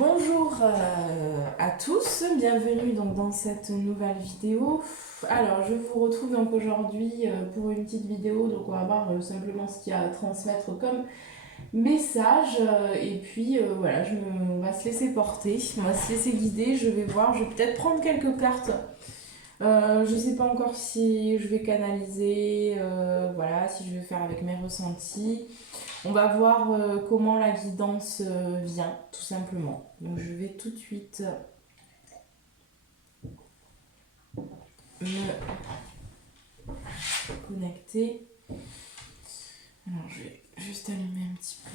Bonjour à tous, bienvenue donc dans cette nouvelle vidéo. Alors je vous retrouve donc aujourd'hui pour une petite vidéo, donc on va voir simplement ce qu'il y a à transmettre comme message et puis voilà, on va se laisser porter, on va se laisser guider, je vais voir, je vais peut-être prendre quelques cartes. Je sais pas encore si je vais canaliser, voilà, si je vais faire avec mes ressentis. On va voir comment la guidance vient, tout simplement. Donc je vais tout de suite me connecter. Alors je vais juste allumer un petit peu.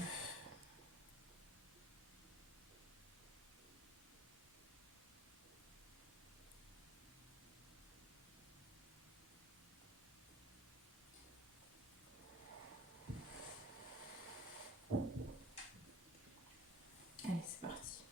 Allez, c'est parti.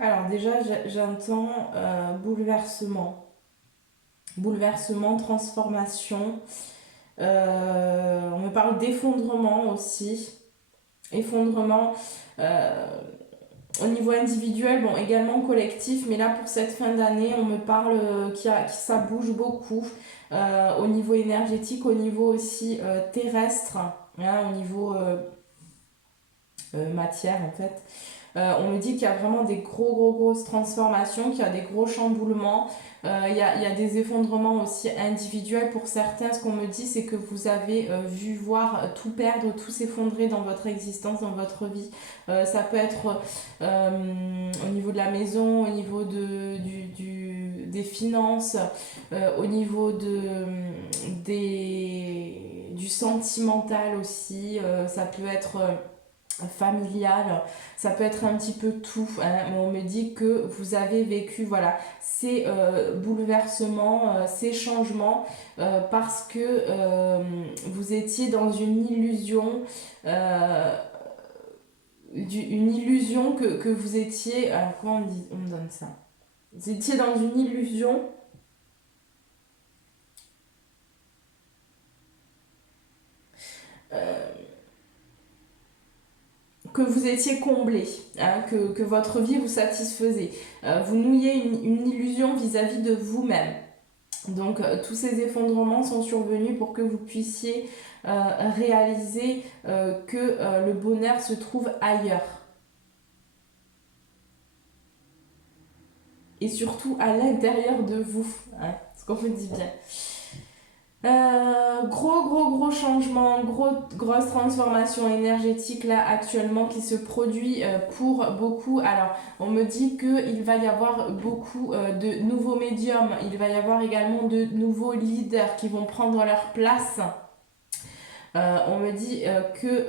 Alors déjà, j'entends bouleversement. Bouleversement, transformation. On me parle d'effondrement aussi. Effondrement au niveau individuel, bon, également collectif, mais là pour cette fin d'année, on me parle que ça bouge beaucoup au niveau énergétique, au niveau aussi terrestre, hein, au niveau matière en fait. On me dit qu'il y a vraiment des grosses transformations, qu'il y a des gros chamboulements, il y a des effondrements aussi individuels pour certains. Ce qu'on me dit, c'est que vous avez vu voir tout perdre, tout s'effondrer dans votre existence, dans votre vie. Ça peut être au niveau de la maison, au niveau des finances, au niveau du sentimental aussi. Ça peut être familial, ça peut être un petit peu tout, hein, mais on me dit que vous avez vécu voilà, ces bouleversements, ces changements parce que vous étiez dans une illusion, une illusion que vous étiez, alors comment on me donne ça, vous étiez dans une illusion que vous étiez comblé, hein, que votre vie vous satisfaisait. Vous nouiez une illusion vis-à-vis de vous-même. Donc tous ces effondrements sont survenus pour que vous puissiez réaliser que le bonheur se trouve ailleurs. Et surtout à l'intérieur de vous, hein, ce qu'on me dit bien. Gros changement, grosse transformation énergétique là actuellement qui se produit pour beaucoup. Alors on me dit qu'il va y avoir beaucoup de nouveaux médiums, il va y avoir également de nouveaux leaders qui vont prendre leur place. On me dit que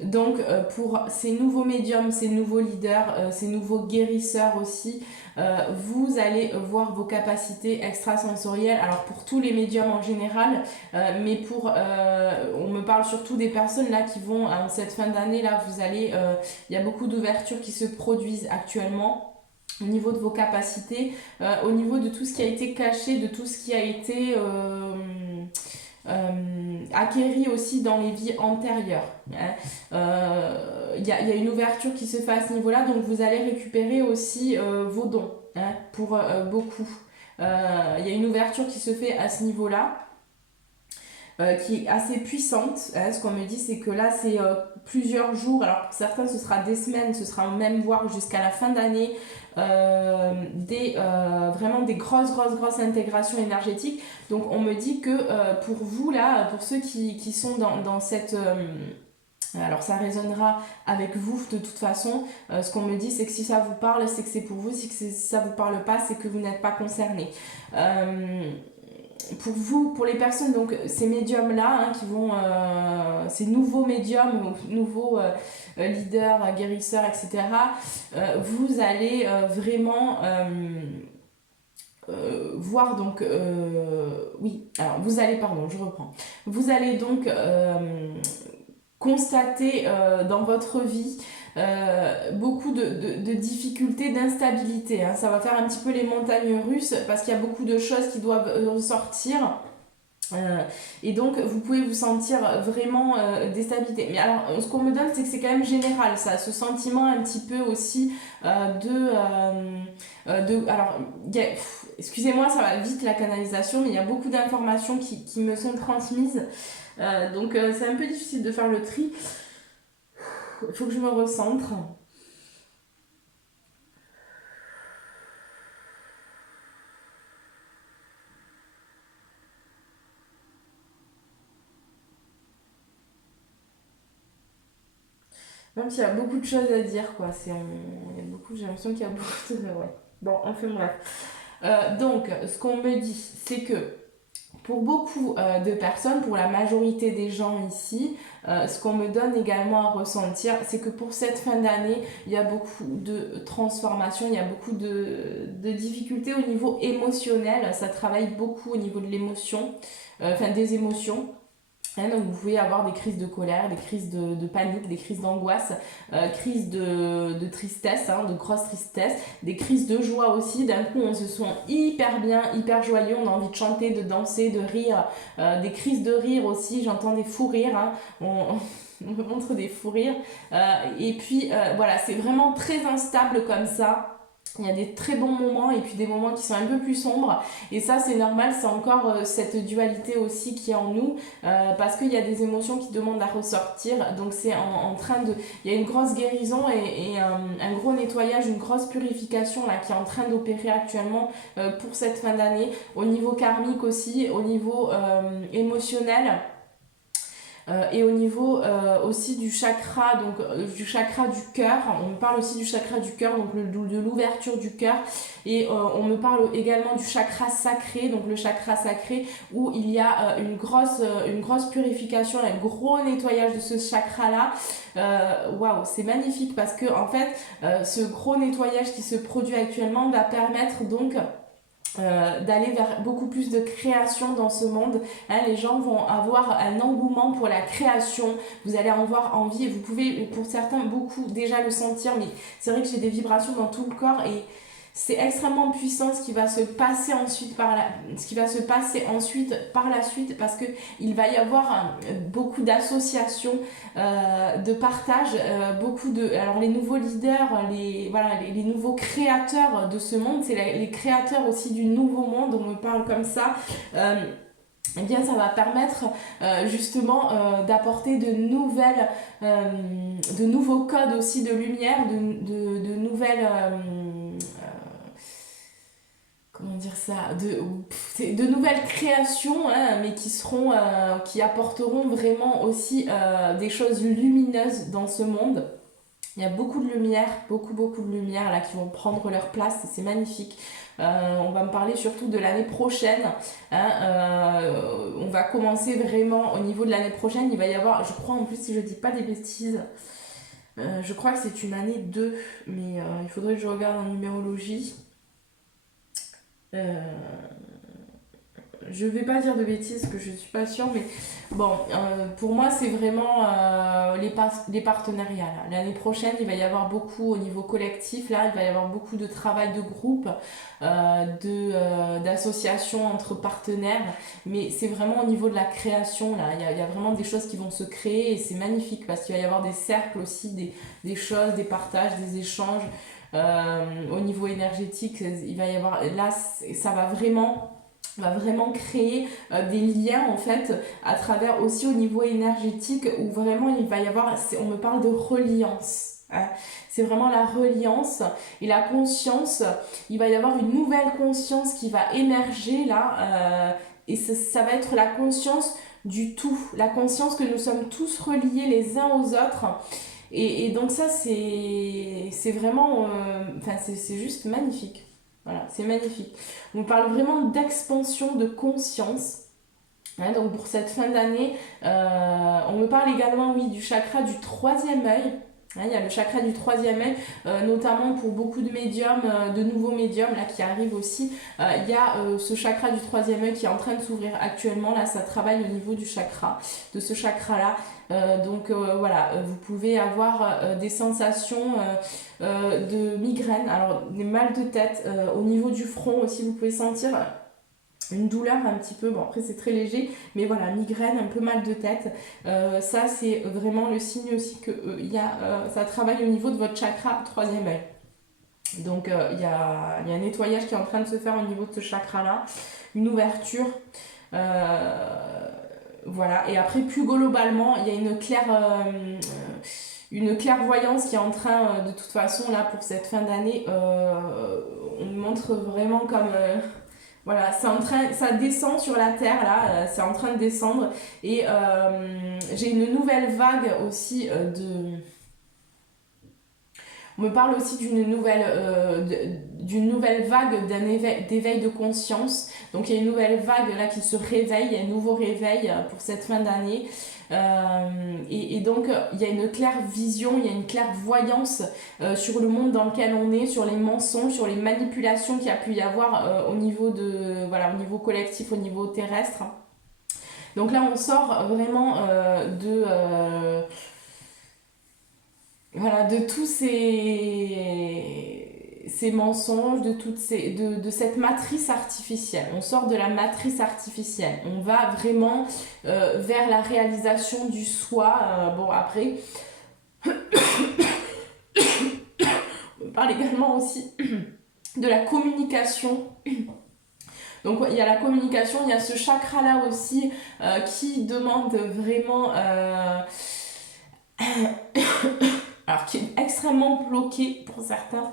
donc pour ces nouveaux médiums, ces nouveaux leaders, ces nouveaux guérisseurs aussi, vous allez voir vos capacités extrasensorielles. Alors pour tous les médiums en général, mais on me parle surtout des personnes là qui vont en cette fin d'année là, il y a beaucoup d'ouvertures qui se produisent actuellement au niveau de vos capacités, au niveau de tout ce qui a été caché, de tout ce qui a été acquéri aussi dans les vies antérieures. Hein. Y a une ouverture qui se fait à ce niveau-là, donc vous allez récupérer aussi vos dons, hein, pour beaucoup. Il y a une ouverture qui se fait à ce niveau-là. Qui est assez puissante. Hein. Ce qu'on me dit, c'est que là, c'est plusieurs jours. Alors, pour certains, ce sera des semaines, ce sera même voire jusqu'à la fin d'année. Vraiment des grosses intégrations énergétiques. Donc, on me dit que pour vous, là, pour ceux qui sont dans cette. Alors ça résonnera avec vous de toute façon. Ce qu'on me dit, c'est que si ça vous parle, c'est que c'est pour vous. Si ça vous parle pas, c'est que vous n'êtes pas concerné. pour vous, pour les personnes, donc ces médiums-là, hein, qui vont, ces nouveaux médiums, nouveaux leaders, guérisseurs, etc., vous allez vraiment voir donc, oui, alors vous allez, pardon, je reprends, vous allez donc constater dans votre vie beaucoup de difficultés, d'instabilité. Hein. Ça va faire un petit peu les montagnes russes parce qu'il y a beaucoup de choses qui doivent sortir. Et donc vous pouvez vous sentir vraiment déstabilisé. Mais alors ce qu'on me donne c'est que c'est quand même général ça, ce sentiment un petit peu aussi alors excusez-moi ça va vite la canalisation mais il y a beaucoup d'informations qui me sont transmises donc c'est un peu difficile de faire le tri. Il faut que je me recentre. Même s'il y a beaucoup de choses à dire, quoi. Il y a beaucoup, j'ai l'impression qu'il y a beaucoup de... Ouais. Bon, enfin bref. Donc, ce qu'on me dit, c'est que pour beaucoup de personnes, pour la majorité des gens ici, ce qu'on me donne également à ressentir, c'est que pour cette fin d'année, il y a beaucoup de transformations, il y a beaucoup de difficultés au niveau émotionnel. Ça travaille beaucoup au niveau de l'émotion, enfin des émotions. Hein, donc vous pouvez avoir des crises de colère, des crises de panique, des crises d'angoisse, crises de tristesse, hein, de grosse tristesse, des crises de joie aussi. D'un coup on se sent hyper bien, hyper joyeux, on a envie de chanter, de danser, de rire, des crises de rire aussi, j'entends des fous rires, hein, on me montre des fous rires. Et puis voilà, c'est vraiment très instable comme ça. Il y a des très bons moments et puis des moments qui sont un peu plus sombres et ça c'est normal, c'est encore cette dualité aussi qui est en nous parce qu'il y a des émotions qui demandent à ressortir donc c'est en train de... Il y a une grosse guérison et un gros nettoyage, une grosse purification là, qui est en train d'opérer actuellement pour cette fin d'année au niveau karmique aussi, au niveau émotionnel. Et au niveau aussi du chakra, donc du chakra du cœur, on me parle aussi du chakra du cœur, donc de l'ouverture du cœur, et on me parle également du chakra sacré, donc le chakra sacré où il y a une grosse purification, un gros nettoyage de ce chakra-là. Waouh, c'est magnifique parce que en fait, ce gros nettoyage qui se produit actuellement va permettre donc d'aller vers beaucoup plus de création dans ce monde. Hein, les gens vont avoir un engouement pour la création, vous allez en avoir envie et vous pouvez pour certains beaucoup déjà le sentir, mais c'est vrai que j'ai des vibrations dans tout le corps et c'est extrêmement puissant ce qui va se passer ensuite par la suite parce que il va y avoir beaucoup d'associations, de partage, beaucoup de... Alors les nouveaux leaders, les nouveaux créateurs de ce monde, c'est les créateurs aussi du nouveau monde, on me parle comme ça. Eh bien ça va permettre justement d'apporter de nouveaux codes aussi de lumière, de nouvelles comment dire ça, de nouvelles créations, hein, mais qui apporteront vraiment aussi des choses lumineuses dans ce monde. Il y a beaucoup de lumière, beaucoup de lumière là qui vont prendre leur place et c'est magnifique. On va me parler surtout de l'année prochaine. Hein, on va commencer vraiment au niveau de l'année prochaine. Il va y avoir, je crois en plus si je dis pas des bêtises, je crois que c'est une année 2, mais il faudrait que je regarde en numérologie. Je vais pas dire de bêtises parce que je suis pas sûre, mais bon, pour moi c'est vraiment les partenariats. Là. L'année prochaine, il va y avoir beaucoup au niveau collectif, là, il va y avoir beaucoup de travail de groupe, d'associations entre partenaires, mais c'est vraiment au niveau de la création, là, il y a vraiment des choses qui vont se créer et c'est magnifique parce qu'il va y avoir des cercles aussi, des choses, des partages, des échanges. Au niveau énergétique, il va y avoir là, ça va vraiment créer des liens en fait à travers aussi au niveau énergétique où vraiment il va y avoir, on me parle de reliance. Hein. C'est vraiment la reliance et la conscience. Il va y avoir une nouvelle conscience qui va émerger là et ça va être la conscience du tout, la conscience que nous sommes tous reliés les uns aux autres. Et donc ça c'est vraiment, c'est juste magnifique. Voilà, c'est magnifique. On parle vraiment d'expansion de conscience. Hein, donc pour cette fin d'année, on me parle également, oui, du chakra du troisième œil. Hein, il y a le chakra du troisième œil, notamment pour beaucoup de médiums, de nouveaux médiums là, qui arrivent aussi. Il y a ce chakra du troisième œil qui est en train de s'ouvrir actuellement. Là, ça travaille au niveau du chakra, de ce chakra-là. Donc voilà, vous pouvez avoir des sensations de migraine, alors des mal de tête, au niveau du front aussi, vous pouvez sentir une douleur un petit peu, bon après c'est très léger, mais voilà, migraine, un peu mal de tête, ça c'est vraiment le signe aussi que ça travaille au niveau de votre chakra troisième œil. Donc il y a un nettoyage qui est en train de se faire au niveau de ce chakra là, une ouverture, voilà, et après plus globalement il y a une clairvoyance qui est en train, de toute façon là pour cette fin d'année, on me montre vraiment comme voilà, ça descend sur la terre là, c'est en train de descendre et j'ai une nouvelle vague aussi on me parle aussi d'une nouvelle vague d'éveil de conscience. Donc il y a une nouvelle vague là qui se réveille, il y a un nouveau réveil pour cette fin d'année. Et donc il y a une claire vision, il y a une claire voyance sur le monde dans lequel on est, sur les mensonges, sur les manipulations qu'il y a pu y avoir au niveau au niveau collectif, au niveau terrestre. Donc là on sort vraiment de tous ces mensonges, de cette matrice artificielle. On sort de la matrice artificielle. On va vraiment vers la réalisation du soi. Bon, après, on parle également aussi de la communication. Donc il y a la communication, il y a ce chakra-là aussi qui demande vraiment... alors qui est extrêmement bloqué pour certains.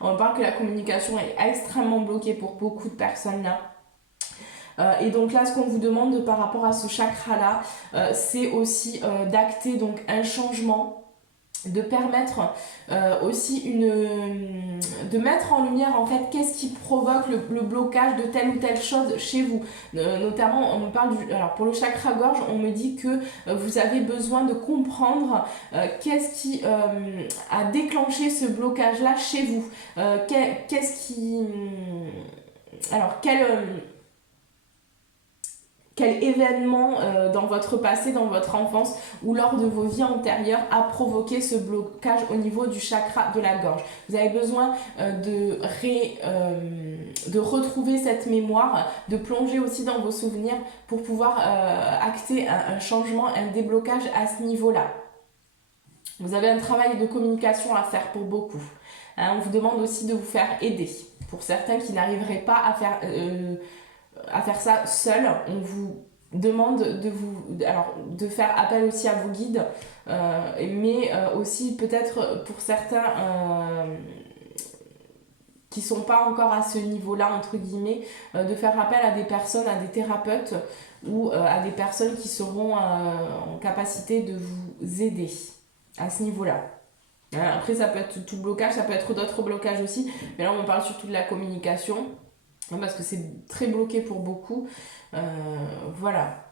On parle que la communication est extrêmement bloquée pour beaucoup de personnes là. Et donc là, ce qu'on vous demande par rapport à ce chakra-là, c'est aussi d'acter donc un changement, de permettre aussi de mettre en lumière en fait qu'est-ce qui provoque le blocage de telle ou telle chose chez vous. Notamment on me parle alors pour le chakra gorge, on me dit que vous avez besoin de comprendre qu'est-ce qui a déclenché ce blocage là chez vous, qu'est-ce qui alors quel événement dans votre passé, dans votre enfance ou lors de vos vies antérieures a provoqué ce blocage au niveau du chakra de la gorge. Vous avez besoin de retrouver cette mémoire, de plonger aussi dans vos souvenirs pour pouvoir acter un changement, un déblocage à ce niveau-là. Vous avez un travail de communication à faire pour beaucoup. Hein, on vous demande aussi de vous faire aider. Pour certains qui n'arriveraient pas à faire ça seul, on vous demande de faire appel aussi à vos guides, mais aussi peut-être pour certains qui sont pas encore à ce niveau-là entre guillemets, de faire appel à des personnes, à des thérapeutes ou à des personnes qui seront en capacité de vous aider à ce niveau-là. Après ça peut être tout blocage, ça peut être d'autres blocages aussi, mais là on parle surtout de la communication parce que c'est très bloqué pour beaucoup. Voilà.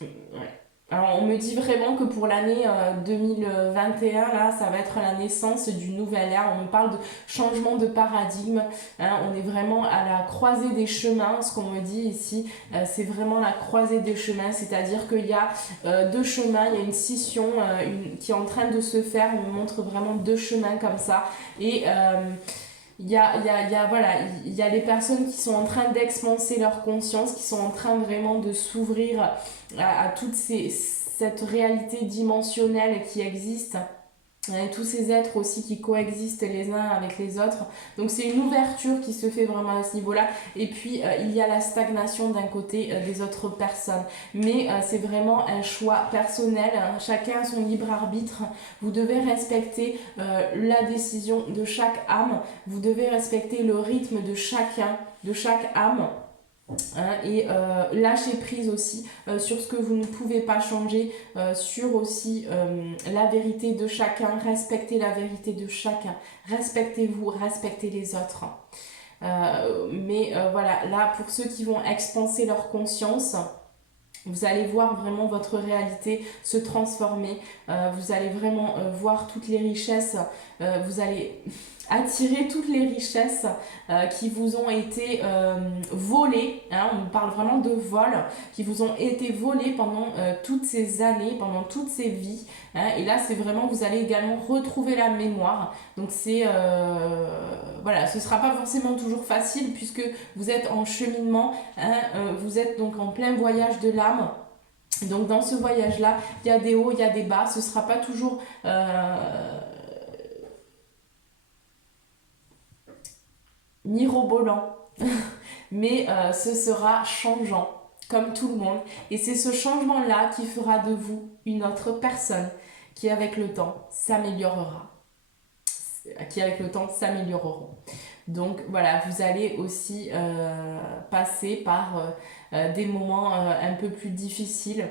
Ouais. Alors on me dit vraiment que pour l'année 2021, là, ça va être la naissance d'une nouvelle ère. On me parle de changement de paradigme. Hein, on est vraiment à la croisée des chemins, ce qu'on me dit ici. C'est vraiment la croisée des chemins, c'est-à-dire qu'il y a deux chemins, il y a une scission qui est en train de se faire. On me montre vraiment deux chemins comme ça. Et... il y a les personnes qui sont en train d'expanser leur conscience, qui sont en train vraiment de s'ouvrir à toute cette réalité dimensionnelle qui existe, et tous ces êtres aussi qui coexistent les uns avec les autres. Donc c'est une ouverture qui se fait vraiment à ce niveau-là. Et puis il y a la stagnation d'un côté des autres personnes. Mais c'est vraiment un choix personnel. Hein. Chacun a son libre arbitre. Vous devez respecter la décision de chaque âme. Vous devez respecter le rythme de chacun, de chaque âme. hein, et lâcher prise aussi sur ce que vous ne pouvez pas changer, sur aussi la vérité de chacun, respectez la vérité de chacun, respectez-vous, respectez les autres. Mais voilà, là pour ceux qui vont expanser leur conscience, vous allez voir vraiment votre réalité se transformer, vous allez vraiment voir toutes les richesses, vous allez attirer toutes les richesses qui vous ont été volées, hein, on parle vraiment de vol, qui vous ont été volées pendant toutes ces années, pendant toutes ces vies, hein, et là c'est vraiment, vous allez également retrouver la mémoire, donc c'est, voilà, ce sera pas forcément toujours facile puisque vous êtes en cheminement, hein, vous êtes donc en plein voyage de l'âme. Donc dans ce voyage-là, il y a des hauts, il y a des bas. Ce ne sera pas toujours mirobolant, mais ce sera changeant, comme tout le monde. Et c'est ce changement-là qui fera de vous une autre personne qui, avec le temps, s'améliorera. Qui, avec le temps, s'amélioreront. Donc voilà, vous allez aussi passer par des moments un peu plus difficiles.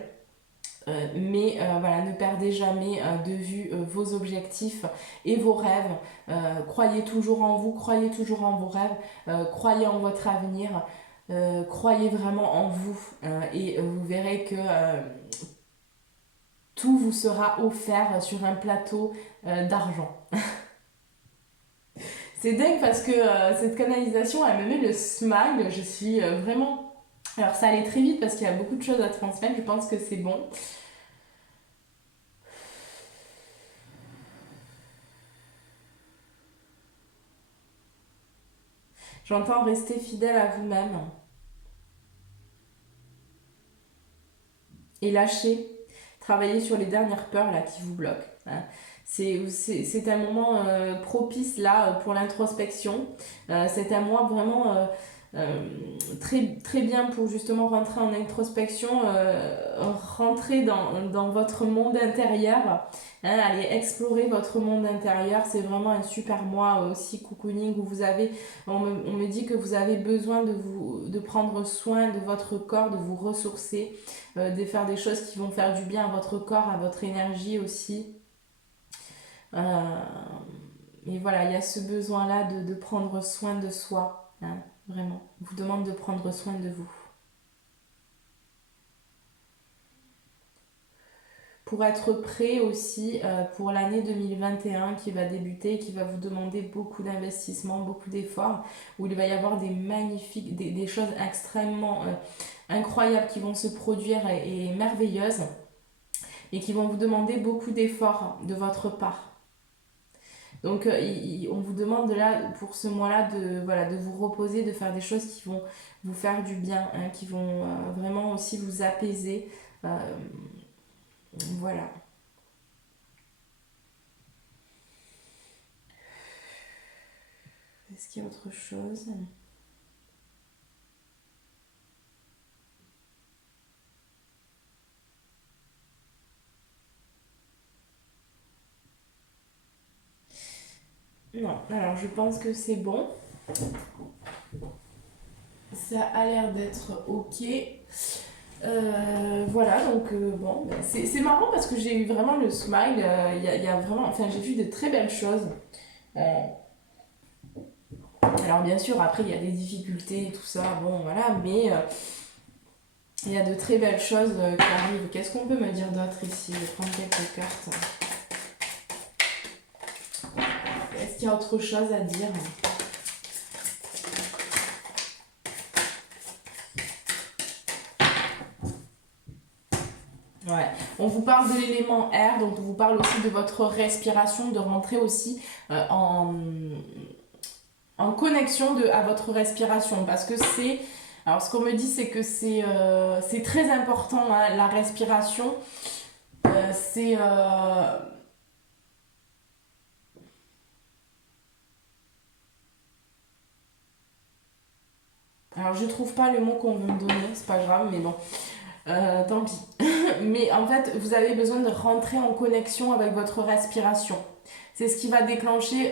Mais voilà, ne perdez jamais de vue vos objectifs et vos rêves. Croyez toujours en vous, croyez toujours en vos rêves, croyez en votre avenir, croyez vraiment en vous et vous verrez que tout vous sera offert sur un plateau d'argent. C'est dingue parce que cette canalisation, elle me met le smile. Je suis vraiment... Alors ça allait très vite parce qu'il y a beaucoup de choses à transmettre. Je pense que c'est bon. J'entends rester fidèle à vous-même et lâcher. Travailler sur les dernières peurs là qui vous bloquent, hein. C'est un moment propice là pour l'introspection. C'est un mois vraiment très, très bien pour justement rentrer en introspection, rentrer dans votre monde intérieur, hein, aller explorer votre monde intérieur. C'est vraiment un super mois aussi cocooning où vous avez, on me dit que vous avez besoin de prendre soin de votre corps, de vous ressourcer, de faire des choses qui vont faire du bien à votre corps, à votre énergie aussi. Et voilà, il y a ce besoin-là de prendre soin de soi, hein, vraiment. On vous demande de prendre soin de vous. Pour être prêt aussi pour l'année 2021 qui va débuter, qui va vous demander beaucoup d'investissement, beaucoup d'efforts, où il va y avoir des magnifiques, des choses extrêmement incroyables qui vont se produire et merveilleuses, et qui vont vous demander beaucoup d'efforts de votre part. Donc on vous demande là, pour ce mois-là, voilà, de vous reposer, de faire des choses qui vont vous faire du bien, hein, qui vont vraiment aussi vous apaiser. Voilà. Est-ce qu'il y a autre chose ? Non, alors je pense que c'est bon. Ça a l'air d'être ok. Voilà, donc bon, c'est marrant parce que j'ai eu vraiment le smile. Il y a vraiment, enfin, j'ai vu de très belles choses. Alors, bien sûr, après, il y a des difficultés et tout ça, bon, voilà, mais il y a de très belles choses qui arrivent. Qu'est-ce qu'on peut me dire d'autre ici ? Je vais prendre quelques cartes. Est-ce qu'il y a autre chose à dire ? Ouais. On vous parle de l'élément air, donc on vous parle aussi de votre respiration, de rentrer aussi en connexion à votre respiration, parce que c'est... Alors ce qu'on me dit, c'est que c'est très important, hein, la respiration. C'est... Alors je trouve pas le mot qu'on veut me donner, c'est pas grave, mais bon, tant pis. Mais en fait, vous avez besoin de rentrer en connexion avec votre respiration. C'est ce qui va déclencher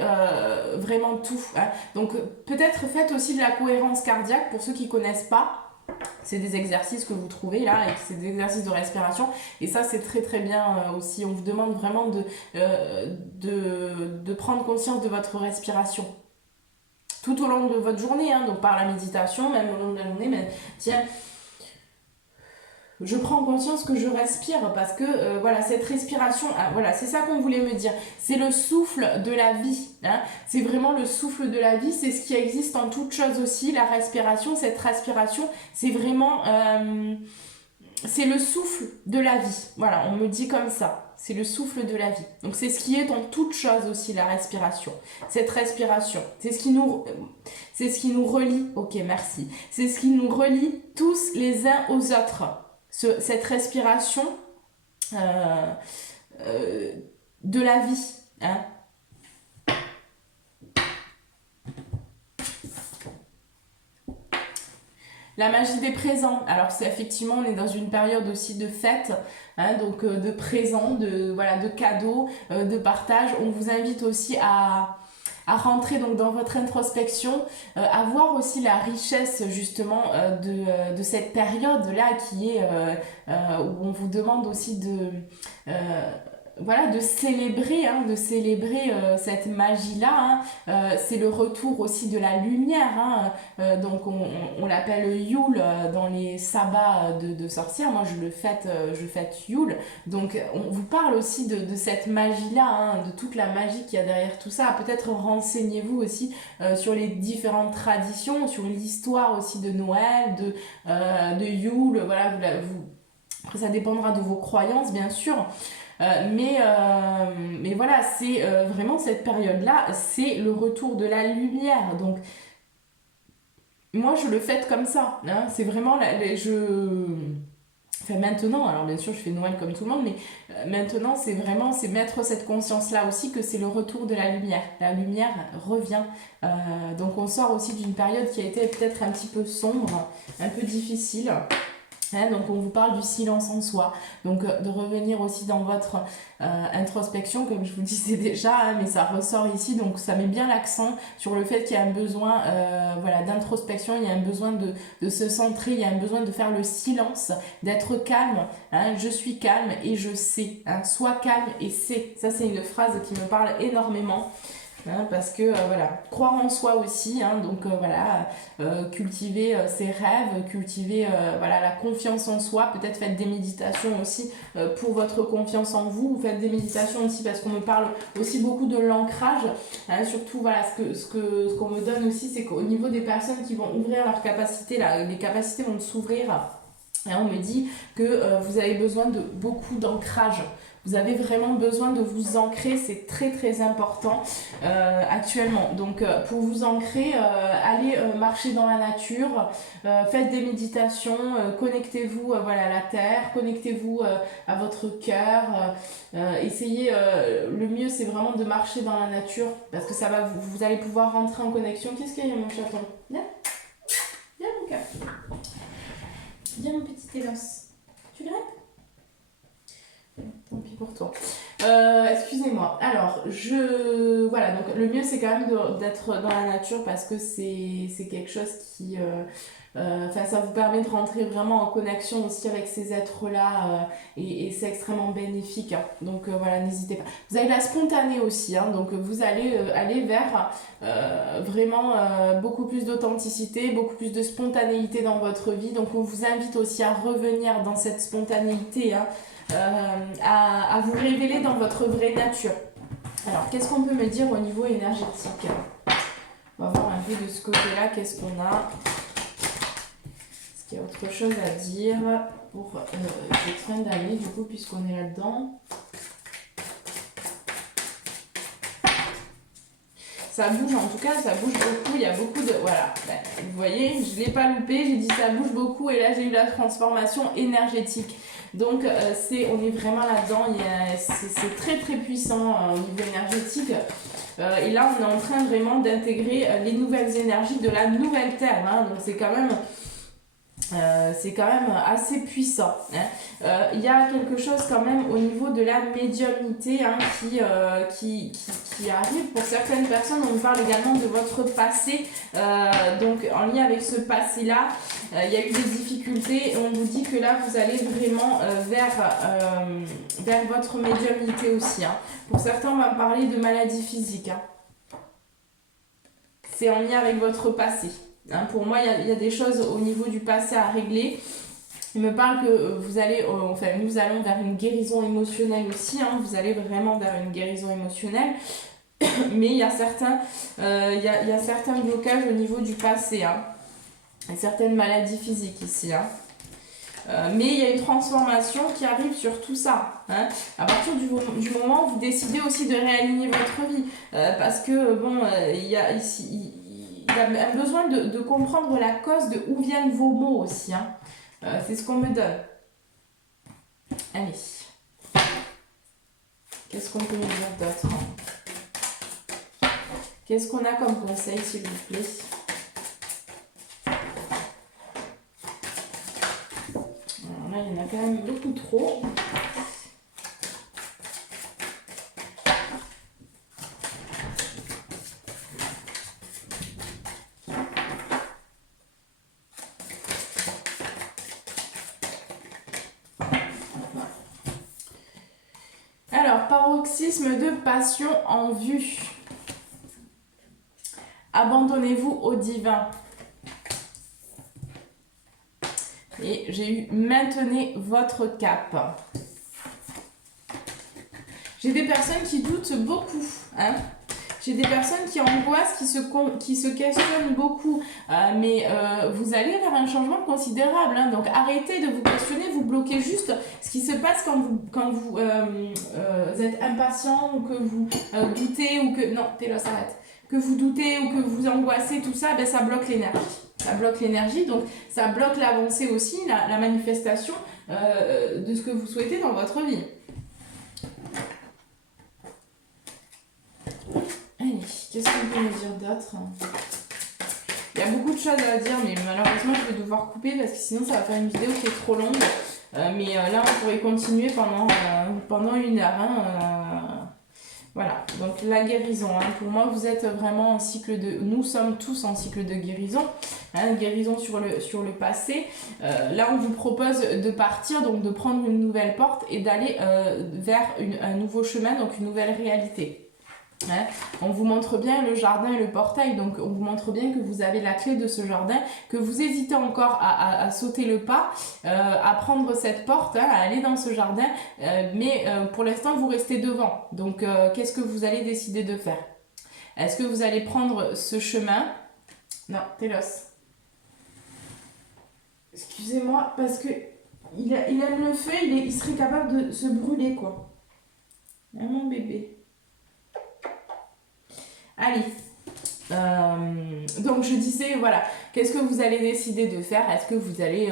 vraiment tout, hein. Donc peut-être faites aussi de la cohérence cardiaque pour ceux qui ne connaissent pas. C'est des exercices que vous trouvez là, et c'est des exercices de respiration. Et ça, c'est très très bien aussi. On vous demande vraiment de prendre conscience de votre respiration tout au long de votre journée, hein, donc par la méditation, même au long de la journée. Mais tiens, je prends conscience que je respire parce que voilà, cette respiration, voilà, c'est ça qu'on voulait me dire. C'est le souffle de la vie. Hein. C'est vraiment le souffle de la vie. C'est ce qui existe en toute chose aussi. La respiration, cette respiration, c'est vraiment, c'est le souffle de la vie. Voilà, on me dit comme ça. C'est le souffle de la vie. Donc c'est ce qui est en toute chose aussi, la respiration. Cette respiration, c'est ce qui nous relie. Ok, merci. C'est ce qui nous relie tous les uns aux autres. Cette respiration de la vie. Hein. La magie des présents. Alors c'est effectivement, on est dans une période aussi de fête, hein, donc de présents, de cadeaux, de partage. On vous invite aussi à rentrer donc dans votre introspection, à voir aussi la richesse justement de cette période-là qui est où on vous demande aussi de célébrer, hein, cette magie-là. Hein. C'est le retour aussi de la lumière. Hein. Donc on l'appelle Yule dans les sabbats de sorcières. Moi je fête Yule. Donc on vous parle aussi de cette magie-là, hein, de toute la magie qu'il y a derrière tout ça. Peut-être renseignez-vous aussi sur les différentes traditions, sur l'histoire aussi de Noël, de Yule. Voilà, après ça dépendra de vos croyances bien sûr. Mais voilà, c'est vraiment cette période-là, c'est le retour de la lumière. Donc, moi, je le fête comme ça. Hein, c'est vraiment, enfin, maintenant, alors bien sûr, je fais Noël comme tout le monde, mais maintenant, c'est mettre cette conscience-là aussi que c'est le retour de la lumière. La lumière revient. Donc, on sort aussi d'une période qui a été peut-être un petit peu sombre, un peu difficile. Hein, donc on vous parle du silence en soi, donc de revenir aussi dans votre introspection comme je vous disais déjà, hein, mais ça ressort ici, donc ça met bien l'accent sur le fait qu'il y a un besoin d'introspection, il y a un besoin de se centrer, il y a un besoin de faire le silence, d'être calme, hein, je suis calme et je sais, hein, sois calme et sais, ça c'est une phrase qui me parle énormément. Hein, parce que croire en soi aussi, hein, donc cultiver ses rêves, cultiver la confiance en soi, peut-être faites des méditations aussi pour votre confiance en vous, ou faites des méditations aussi parce qu'on me parle aussi beaucoup de l'ancrage, hein, surtout ce qu'on me donne aussi, c'est qu'au niveau des personnes qui vont ouvrir leurs capacités, les capacités vont s'ouvrir. Et on me dit que vous avez besoin de beaucoup d'ancrage. Vous avez vraiment besoin de vous ancrer, c'est très très important actuellement. Donc pour vous ancrer, allez marcher dans la nature, faites des méditations, connectez-vous à la terre, connectez-vous à votre cœur. Essayez, le mieux c'est vraiment de marcher dans la nature parce que vous allez pouvoir rentrer en connexion. Qu'est-ce qu'il y a mon chaton? Viens, viens mon cœur. Viens mon petit Télos. Tu grimpes? Tant pis pour toi. Excusez-moi. Alors, voilà, donc le mieux c'est quand même d'être dans la nature parce que c'est quelque chose qui... ça vous permet de rentrer vraiment en connexion aussi avec ces êtres-là et c'est extrêmement bénéfique. Hein. Donc voilà, n'hésitez pas. Vous avez la spontanée aussi, hein, donc vous allez aller vers vraiment beaucoup plus d'authenticité, beaucoup plus de spontanéité dans votre vie. Donc on vous invite aussi à revenir dans cette spontanéité, hein, à vous révéler dans votre vraie nature. Alors, qu'est-ce qu'on peut me dire au niveau énergétique? On va voir un peu de ce côté-là, qu'est-ce qu'on a. Est-ce qu'il y a autre chose à dire pour cette fin d'année, du coup, puisqu'on est là-dedans? Ça bouge, en tout cas, ça bouge beaucoup, il y a beaucoup de... Voilà, vous voyez, je ne l'ai pas loupé, j'ai dit ça bouge beaucoup et là j'ai eu la transformation énergétique. Donc on est vraiment là-dedans, c'est très très puissant au niveau énergétique. Et là on est en train vraiment d'intégrer les nouvelles énergies de la nouvelle Terre. Hein, donc c'est quand même C'est quand même assez puissant. Hein. Il y a quelque chose quand même au niveau de la médiumnité hein, qui arrive pour certaines personnes. On parle également de votre passé. Donc en lien avec ce passé-là, il y a eu des difficultés et on vous dit que là, vous allez vraiment vers votre médiumnité aussi. Hein. Pour certains, on va parler de maladies physiques. Hein. C'est en lien avec votre passé. Hein, pour moi, il y a des choses au niveau du passé à régler. Il me parle que vous allez, nous allons vers une guérison émotionnelle aussi. Hein, vous allez vraiment vers une guérison émotionnelle. Mais il y a certains blocages au niveau du passé. Hein, et certaines maladies physiques ici. Hein. Mais il y a une transformation qui arrive sur tout ça. Hein. À partir du moment où vous décidez aussi de réaligner votre vie. Parce que, bon, il y a besoin de comprendre la cause de où viennent vos mots aussi. Hein. C'est ce qu'on me donne. Allez. Qu'est-ce qu'on peut me dire d'autre? Qu'est-ce qu'on a comme conseil, s'il vous plaît? Alors là, il y en a quand même beaucoup trop. Alors, paroxysme de passion en vue. Abandonnez-vous au divin. Et j'ai eu maintenez votre cap. J'ai des personnes qui doutent beaucoup. Hein. J'ai des personnes qui angoissent, qui se questionnent beaucoup. Mais vous allez vers un changement considérable. Hein. Donc arrêtez de vous questionner, vous bloquez juste ce qui se passe quand vous êtes impatient ou que vous doutez ou que... Non, Télos, arrête. Que vous doutez ou que vous angoissez, tout ça, ben, ça bloque l'énergie. Ça bloque l'énergie, donc ça bloque l'avancée aussi, la manifestation de ce que vous souhaitez dans votre vie. Allez, qu'est-ce qu'on peut me dire d'autre? Il y a beaucoup de choses à dire, mais malheureusement, je vais devoir couper parce que sinon, ça va faire une vidéo qui est trop longue. Mais là, on pourrait continuer pendant une heure. Hein, voilà, donc la guérison. Hein. Pour moi, vous êtes vraiment en cycle de... Nous sommes tous en cycle de guérison. Hein, guérison sur le passé. Là, on vous propose de partir, donc de prendre une nouvelle porte et d'aller vers un nouveau chemin, donc une nouvelle réalité. Hein. On vous montre bien le jardin et le portail, donc on vous montre bien que vous avez la clé de ce jardin, que vous hésitez encore à sauter le pas, à prendre cette porte, hein, à aller dans ce jardin, mais pour l'instant vous restez devant. Donc qu'est-ce que vous allez décider de faire? Est-ce que vous allez prendre ce chemin? Non, Télos. Excusez-moi, parce que il aime le feu, il serait capable de se brûler, quoi. Ah, mon bébé. Allez, donc je disais, voilà, qu'est-ce que vous allez décider de faire? Est-ce que vous allez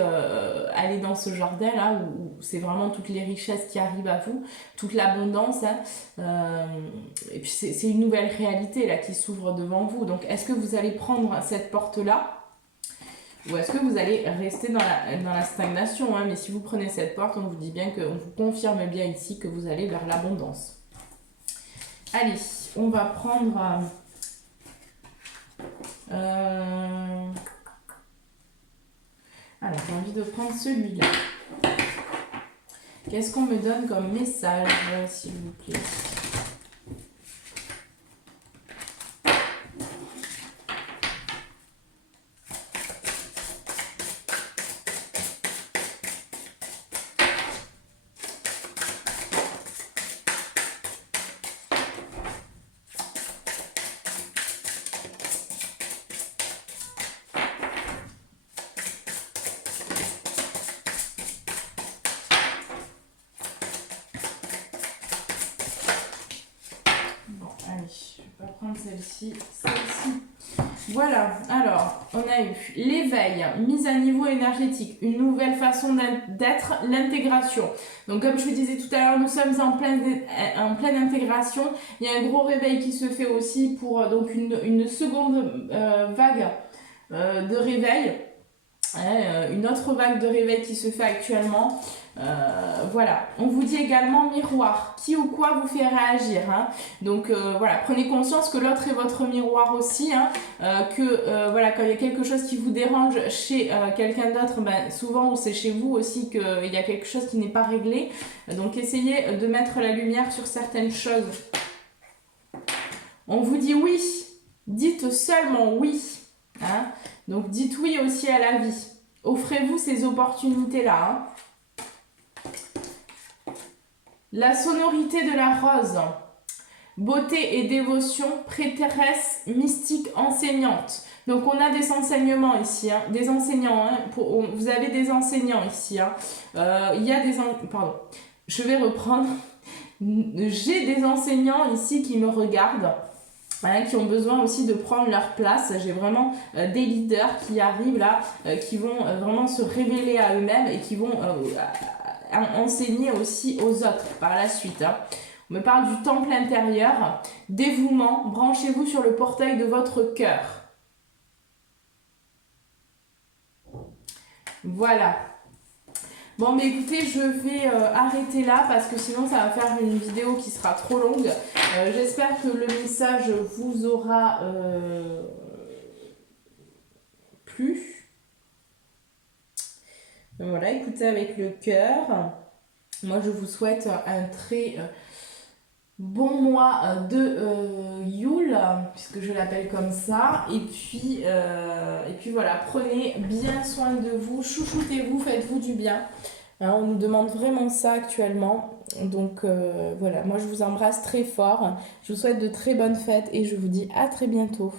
aller dans ce jardin-là où c'est vraiment toutes les richesses qui arrivent à vous, toute l'abondance, hein, et puis c'est une nouvelle réalité là qui s'ouvre devant vous. Donc est-ce que vous allez prendre cette porte-là? Ou est-ce que vous allez rester dans la stagnation, hein? Mais si vous prenez cette porte, on vous dit bien on vous confirme bien ici que vous allez vers l'abondance. Allez, on va prendre... Alors, j'ai envie de prendre celui-là. Qu'est-ce qu'on me donne comme message, s'il vous plaît? Je vais pas prendre celle-ci, celle-ci. Voilà, alors, on a eu l'éveil, mise à niveau énergétique, une nouvelle façon d'être, l'intégration. Donc, comme je vous disais tout à l'heure, nous sommes en pleine intégration. Il y a un gros réveil qui se fait aussi pour donc une seconde vague de réveil. Une autre vague de réveil qui se fait actuellement. Voilà, on vous dit également miroir, qui ou quoi vous fait réagir, hein. Donc voilà, prenez conscience que l'autre est votre miroir aussi, hein, voilà, quand il y a quelque chose qui vous dérange chez quelqu'un d'autre, ben, souvent c'est chez vous aussi qu'il y a quelque chose qui n'est pas réglé. Donc essayez de mettre la lumière sur certaines choses. On vous dit oui, dites seulement oui, hein. Donc dites oui aussi à la vie. Offrez-vous ces opportunités-là, hein. La sonorité de la rose. Beauté et dévotion, prêtresse mystique enseignante. Donc on a des enseignements ici, hein, des enseignants. Hein, vous avez des enseignants ici. Hein. Il y a des... Pardon, je vais reprendre. J'ai des enseignants ici qui me regardent. Hein, qui ont besoin aussi de prendre leur place. J'ai vraiment des leaders qui arrivent là, qui vont vraiment se révéler à eux-mêmes et qui vont enseigner aussi aux autres par la suite. Hein. On me parle du temple intérieur, dévouement, branchez-vous sur le portail de votre cœur. Voilà. Bon, mais écoutez, je vais arrêter là parce que sinon ça va faire une vidéo qui sera trop longue. J'espère que le message vous aura plu. Voilà, écoutez avec le cœur. Moi, je vous souhaite un très bon mois de Yule, puisque je l'appelle comme ça. Et puis voilà, prenez bien soin de vous, chouchoutez-vous, faites-vous du bien. Hein, on nous demande vraiment ça actuellement. Donc voilà, moi je vous embrasse très fort. Je vous souhaite de très bonnes fêtes et je vous dis à très bientôt.